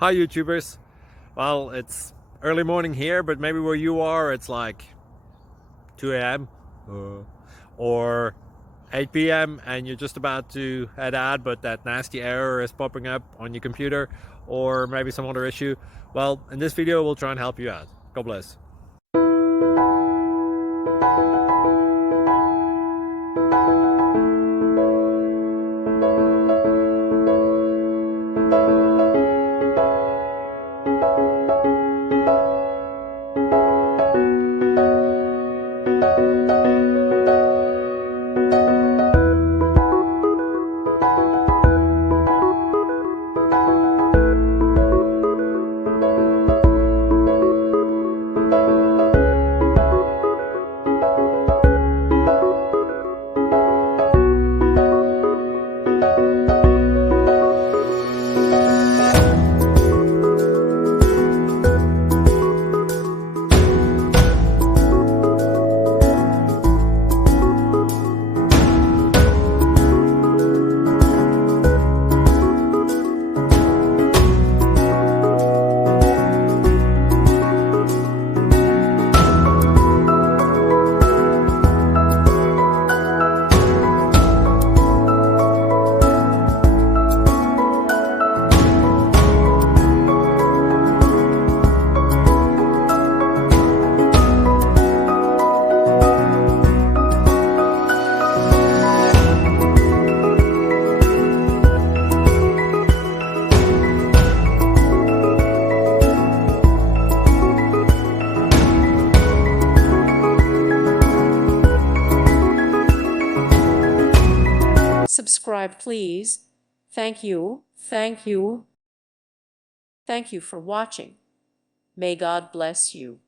Hi YouTubers. Well, it's early morning here, but maybe where you are it's like 2 a.m. or 8 p.m. and you're just about to head out, but that nasty error is popping up on your computer, or maybe some other issue. Well, in this video we'll try and help you out. God bless. Subscribe, please. Thank you. Thank you. Thank you for watching. May God bless you.